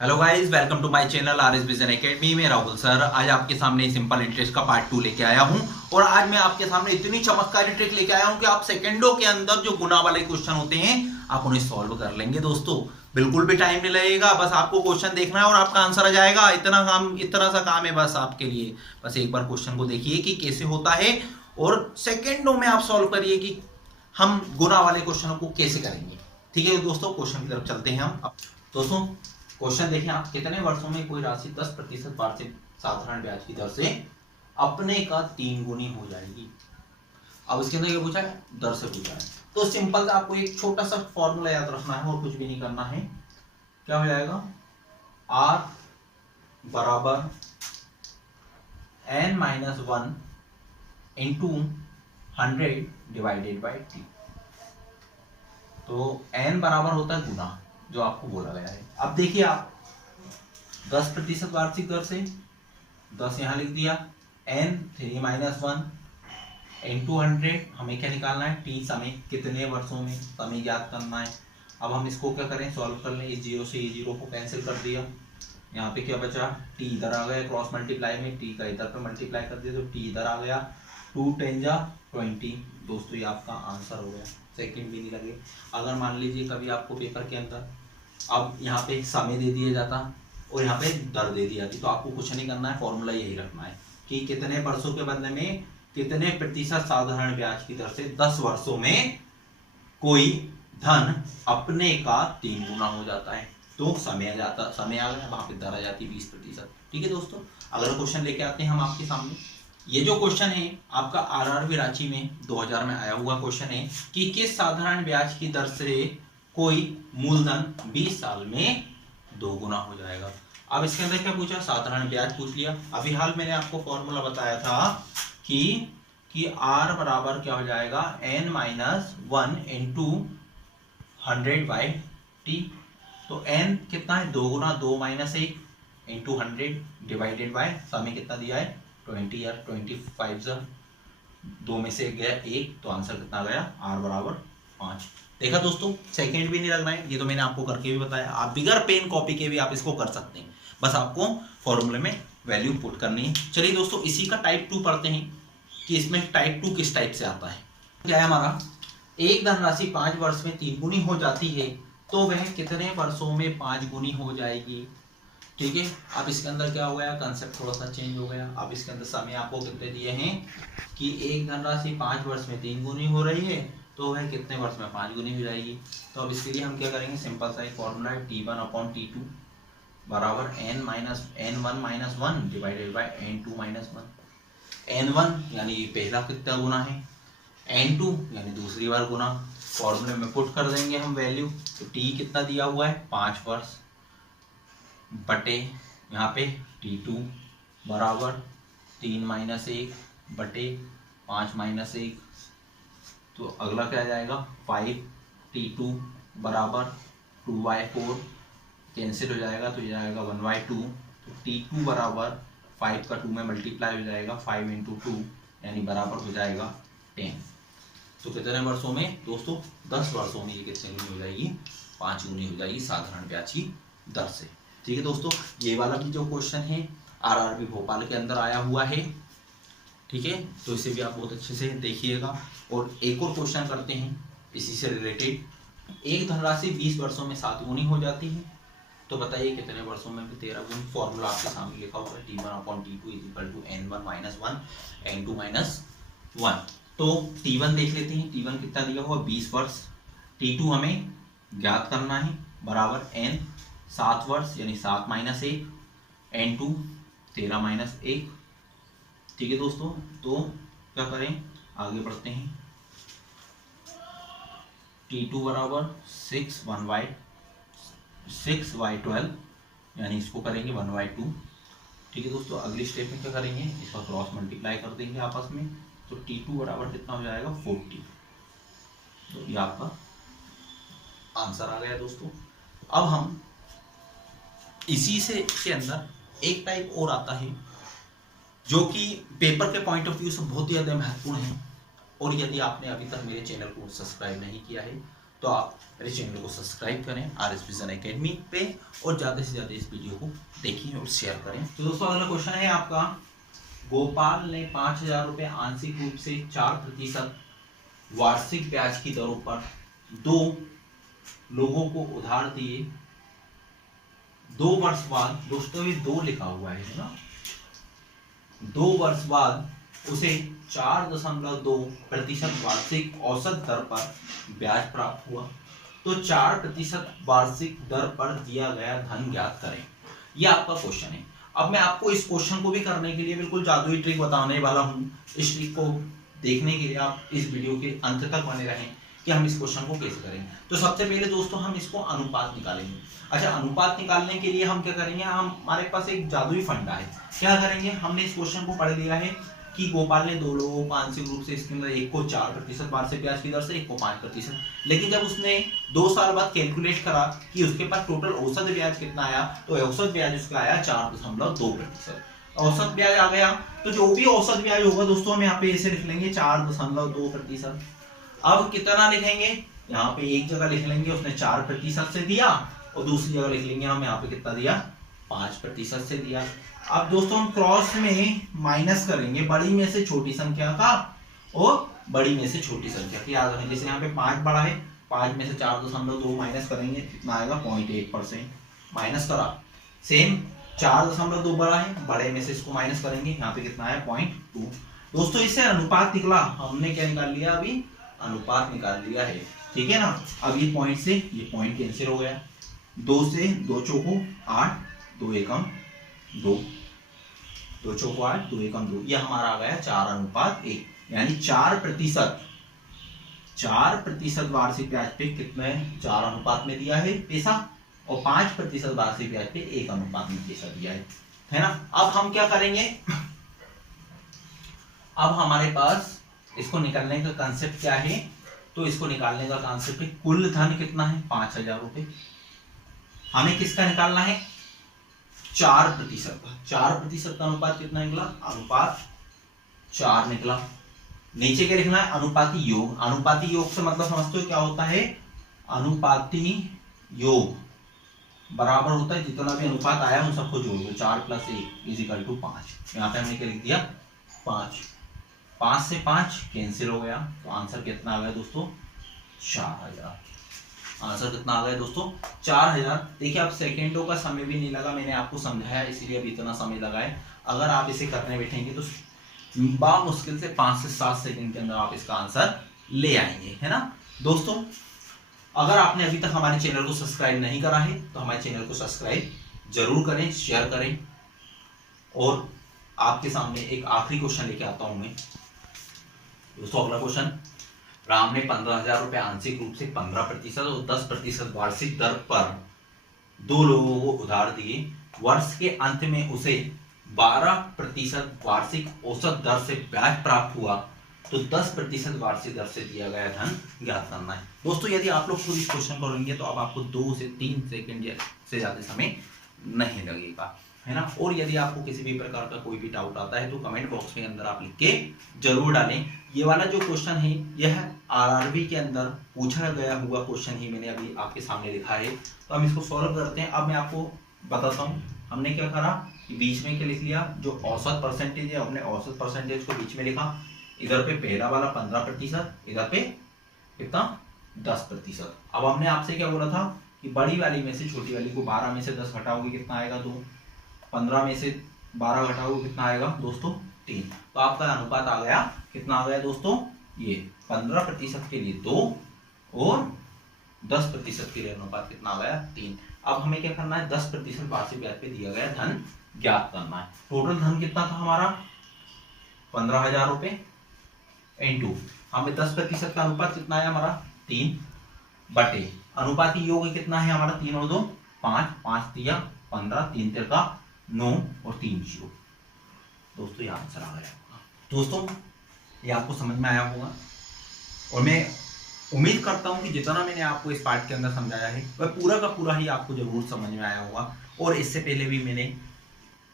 Hello guys, welcome to my channel R S vision academy में Rahul sir. आज आपके सामने सिंपल इंटरेस्ट का पार्ट 2 लेके आया हूं और आज मैं आपके सामने इतनी चमत्कारी ट्रिक लेके आया हूं कि आप सेकंडों के अंदर जो गुना वाले क्वेश्चन होते हैं आप उन्हें सॉल्व कर लेंगे। दोस्तों बिल्कुल भी टाइम नहीं लगेगा, बस आपको क्वेश्चन देखना है और आपका आंसर आ जाएगा। इतना सा काम है बस आपके लिए। बस एक बार क्वेश्चन को देखिए कि कैसे होता है और सेकेंडों में आप सॉल्व करिए कि हम गुना वाले क्वेश्चनों को कैसे करेंगे। ठीक है दोस्तों, क्वेश्चन की तरफ चलते हैं हम। दोस्तों क्वेश्चन देखें आप, कितने वर्षों में कोई राशि 10% वार्षिक साधारण ब्याज की दर से अपने का 3 गुनी हो जाएगी। अब इसके अंदर क्या पूछा है, दर से पूछा है। तो सिंपल से आपको एक छोटा सा फॉर्मूला याद रखना है और कुछ भी नहीं करना है। क्या हो जाएगा, R बराबर n-1 into 100 divided by t। तो n बराबर होता है गुना, जो आपको बोला गया है। अब देखिए आप 10% वार्षिक दर से 10 यहां लिख दिया, n 3-1 इंटू 100, हमें क्या निकालना है, t समय, कितने वर्षों में समय ज्ञात करना है। अब हम इसको क्या करें, सॉल्व कर लें। इस जीरो से ये जीरो को कैंसिल कर दिया, यहाँ पे क्या बचा, t इधर आ गया, क्रॉस मल्टीप्लाई में t का इधर पे मल्टीप्लाई कर दिया तो t इधर आ गया, 2 10 जा 20। दोस्तों ये आपका आंसर हो गया, सेकंड भी नहीं लगे। अगर मान लीजिए कभी आपको पेपर के अंदर अब यहाँ पे समय दे दिया जाता और यहाँ पे दर दे दी जाती, तो आपको कुछ नहीं करना है, फॉर्मूला यही रखना है कि कितने वर्षों के बदले में कितने प्रतिशत साधारण ब्याज की दर से 10 वर्षों में कोई धन अपने का 3 गुना हो जाता है। तो समय आ गया, वहां पे दर आ जाती है 20%। ठीक है दोस्तों, अगला क्वेश्चन लेके आते हैं हम आपके सामने। ये जो क्वेश्चन है आपका आरआरबी रांची में 2000 में आया हुआ क्वेश्चन है कि किस साधारण ब्याज की दर से कोई मूलधन 20 साल में 2 गुना हो जाएगा। अब इसके अंदर क्या पूछा, साधारण ब्याज पूछ लिया। अभी हाल मैंने आपको फॉर्मूला बताया था कि R बराबर क्या हो जाएगा, n-1 इंटू 100 बाई टी। तो n कितना है, 2 गुना 2 माइनस 1 इंटू 100 डिवाइडेड बाय समय कितना दिया है 20 या 25 2 में से गया 1, तो आंसर कितना गया, R बराबर 5। देखा दोस्तों, सेकंड भी नहीं लगना है, ये तो मैंने आपको करके भी बताया। आप बिगर पेन कॉपी के भी आप इसको कर सकते हैं, बस आपको फॉर्मूले में वैल्यू पुट करनी है। चलिए दोस्तों इसी का टाइप 2 पढ़ते हैं कि इसमें टाइप 2 किस टाइप से आता है। क्या है हमारा, एक धनराशि 5 वर्ष में 3 गुनी हो जाती है तो वह कितने वर्षों में 5 गुनी हो जाएगी। ठीक है, अब इसके अंदर क्या हो गया, कंसेप्ट थोड़ा सा चेंज हो गया। अब इसके अंदर समय आपको कितने दिए हैं कि एक धनराशि 5 वर्ष में 3 गुनी हो रही है तो वह कितने वर्ष में 5 गुनी हो जाएगी। तो अब इसके लिए हम क्या करेंगे, सिंपल सा एक फॉर्मूला है, T1/T2 बराबर n-1 divided by n2-1। n1 यानी पहला कितना गुना है, n2 यानी दूसरी बार गुना। फॉर्मूले में पुट कर देंगे हम वैल्यू, तो t कितना दिया हुआ है 5 वर्ष बटे यहाँ पे T2 बराबर 3-1 बटे 5-1। तो अगला क्या जाएगा, 5T2 बराबर 2/4 कैंसिल हो जाएगा तो ये जाएगा 1/2। तो T2 बराबर 5 का 2 में मल्टीप्लाई हो जाएगा, 5 इंटू 2 यानी बराबर हो जाएगा 10। तो कितने वर्षों में दोस्तों, 10 वर्षों में ये कितने गुनी हो जाएगी, 5 गुनी हो जाएगी साधारण ब्याज की दर से। ठीक है दोस्तों, ये वाला भी जो क्वेश्चन है आरआरबी भोपाल के अंदर आया हुआ है। ठीक है, तो इसे भी आप बहुत अच्छे से देखिएगा। और एक और क्वेश्चन करते हैं इसी से रिलेटेड। एक धनराशि 20 वर्षों में 7 गुनी हो जाती है तो बताइए कितने वर्षों में 13 गुनी। फॉर्मूला आपके सामने लिखा हुआ है, T1/T2 n1-1 n2-1। तो T1 देख लेते हैं, T1 कितना दिया हुआ 20 वर्ष, T2 हमें ज्ञात करना है बराबर n 7 वर्ष यानी 7-1 n2 13-1। ठीक है दोस्तों, तो क्या करें, आगे बढ़ते हैं। T2 बराबर 6/12 यानी इसको करेंगे 1/2। ठीक है दोस्तों, अगली स्टेप में क्या करेंगे, इसका क्रॉस मल्टीप्लाई कर देंगे आपस में, तो T2 बराबर कितना हो जाएगा 40। तो ये आपका आंसर आ गया दोस्तों। अब हम इसी से के अंदर एक टाइप और आता है जो कि पेपर के पॉइंट ऑफ व्यू से बहुत ही ज़्यादा महत्वपूर्ण है। और यदि आपने अभी तक मेरे चैनल को सब्सक्राइब नहीं किया है तो आप मेरे चैनल को सब्सक्राइब करें RS विजन एकेडमी पे, और ज़्यादा से ज़्यादा इस वीडियो को देखें और शेयर करें। तो दोस्तों अगला क्वेश्चन है आपका, गोपाल ने 5,000 रुपये आंशिक रूप से 4% वार्षिक ब्याज की दरों पर 2 लोगों को उधार दिए। 2 वर्ष बाद, दोस्तों ये 2 लिखा हुआ है ना, 2 वर्ष बाद उसे 4.2% वार्षिक औसत दर पर ब्याज प्राप्त हुआ। तो 4% वार्षिक दर पर दिया गया धन ज्ञात करें। यह आपका क्वेश्चन है। अब मैं आपको इस क्वेश्चन को भी करने के लिए बिल्कुल जादुई ट्रिक बताने वाला हूँ। इस ट्रिक को देखने के लिए आप इस वीडियो के अंत तक बने रहें कि हम इस क्वेश्चन को कैसे करेंगे। तो सबसे पहले दोस्तों हम इसको अनुपात निकालेंगे। अच्छा, अनुपात निकालने के लिए हम क्या करेंगे, हमारे पास एक जादुई फंडा है। क्या करेंगे, हमने इस क्वेश्चन को पढ़ लिया है कि गोपाल ने 2 लोगों को आंशिक रूप से, इसके अंदर एक को 4% वार्षिक ब्याज की दर से, एक को 5%। लेकिन जब उसने 2 साल बाद कैलकुलेट करा कि उसके पास टोटल औसत ब्याज कितना आया, तो औसत ब्याज उसका आया 4.2%। औसत ब्याज आ गया, तो जो भी औसत ब्याज होगा दोस्तों हम यहाँ पे ऐसे लिख लेंगे 4.2%। अब कितना लिखेंगे, यहाँ पे एक जगह लिख लेंगे उसने 4% से दिया, और दूसरी जगह लिख लेंगे हम यहाँ पे कितना दिया, 5% से दिया। अब दोस्तों हम क्रॉस में माइनस करेंगे बड़ी में से छोटी संख्या का और बड़ी में से छोटी संख्या की। याद रखें, जैसे यहाँ पे 5 बड़ा है, 5 में से 4.2 माइनस करेंगे, कितना आएगा 0.8%, माइनस करा। सेम 4.2 बड़ा है, बड़े में से इसको माइनस करेंगे, यहाँ पे कितना है 0.2। दोस्तों इससे अनुपात निकला, हमने क्या निकाल लिया, अभी अनुपात निकाल लिया है, ठीक है ना। अब ये पॉइंट से ये पॉइंट कैंसिल हो गया, 2 से 2 चौको 8, 2 एकम 2, 2 चौको 8, 2 एकम 2, ये हमारा आ गया 4:1, यानी 4% वार्षिक ब्याज पे कितने 4 अनुपात में दिया है पैसा, और 5% वार्षिक ब्याज पे 1 अनुपात में पैसा दिया है ना। अब हम क्या करेंगे, अब हमारे पास इसको निकालने का कांसेप्ट क्या है, तो इसको निकालने का कांसेप्ट है कुल धन कितना है 5,000 रुपए। हमें किसका निकालना है, 4% का। 4% का अनुपात कितना निकला, अनुपात 4 निकला। नीचे क्या लिखना है, अनुपाती योग। अनुपाती योग से मतलब समझते हो क्या होता है, अनुपाती योग बराबर होता है जितना भी अनुपात आया उन सबको जोड़ दो, 4 + 1 = 5। यहाँ पे हमने क्या लिख दिया 5, 5 से 5 कैंसिल हो गया, तो आंसर कितना आ गया दोस्तों 4,000। आंसर कितना आ गया दोस्तों 4,000। देखिए अब सेकेंडों का समय भी नहीं लगा, मैंने आपको समझाया इसलिए अभी इतना समय लगा है। अगर आप इसे करने बैठेंगे तो मुश्किल से 5 से 7 सेकंड के अंदर आप इसका आंसर ले आएंगे, है ना दोस्तों। अगर आपने अभी तक हमारे चैनल को सब्सक्राइब नहीं करा है तो हमारे चैनल को सब्सक्राइब जरूर करें, शेयर करें। और आपके सामने एक आखिरी क्वेश्चन लेके आता हूं मैं दोस्तों। अगला क्वेश्चन, राम ने 15,000 रुपए आंशिक रूप से 15% और 10% वार्षिक दर पर 2 लोगों को उधार दिए। वर्ष के अंत में उसे 12% वार्षिक औसत दर से ब्याज प्राप्त हुआ, तो 10% वार्षिक दर से दिया गया धन ज्ञात करना है। दोस्तों यदि आप लोग खुद इस क्वेश्चन करेंगे तो अब आपको 2 से 3 सेकंड से ज्यादा समय नहीं लगेगा, है ना। और यदि आपको किसी भी प्रकार का कोई भी डाउट आता है तो कमेंट बॉक्स में अंदर आप लिख के जरूर डालें। ये वाला जो क्वेश्चन है यह आरआरबी के अंदर पूछा गया हुआ क्वेश्चन ही मैंने अभी आपके सामने लिखा है, तो हम इसको सॉल्व करते हैं। अब मैं आपको बताता हूँ हमने क्या करा कि बीच में क्या लिख लिया, जो औसत परसेंटेज है हमने औसत परसेंटेज को बीच में लिखा। इधर पे पहला वाला 15%, इधर पे कितना 10%। अब हमने आपसे क्या बोला था कि बड़ी वाली में से छोटी वाली को 12 में से 10 घटाओगे कितना आएगा 2, 15 में से 12 घटाओगे कितना आएगा दोस्तों 3। तो आपका अनुपात आ गया, कितना आ गया दोस्तों, ये 15% के लिए 2 और 10% के लिए अनुपात कितना आ गया 3। अब हमें क्या करना है, 10% वार्षिक ब्याज पे दिया गया धन ज्ञात करना है। टोटल धन कितना था हमारा 15,000 रुपए इंटू हमें 10% का अनुपात कितना है हमारा 3 बटे अनुपाती योग कितना है हमारा 3 और 2 5, 5 दिया 15, 3 तिरका 9 और 3 0। दोस्तों ये आंसर आ गया। दोस्तों ये आपको समझ में आया होगा और मैं उम्मीद करता हूं कि जितना मैंने आपको इस पार्ट के अंदर समझाया है वह पूरा का पूरा ही आपको जरूर समझ में आया होगा। और इससे पहले भी मैंने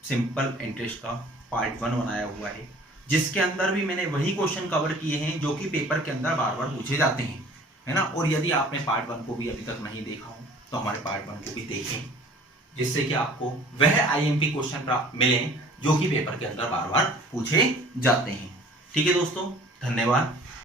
सिंपल इंटरेस्ट का पार्ट 1 बनाया हुआ है, जिसके अंदर भी मैंने वही क्वेश्चन कवर किए हैं जो कि पेपर के अंदर बार बार पूछे जाते हैं। है ना। और यदि आपने पार्ट 1 को भी अभी तक नहीं देखा हो तो हमारे पार्ट 1 को भी देखें, जिससे कि आपको वह आईएमपी क्वेश्चन मिले जो कि पेपर के अंदर बार बार पूछे जाते हैं। ठीक है दोस्तों, धन्यवाद।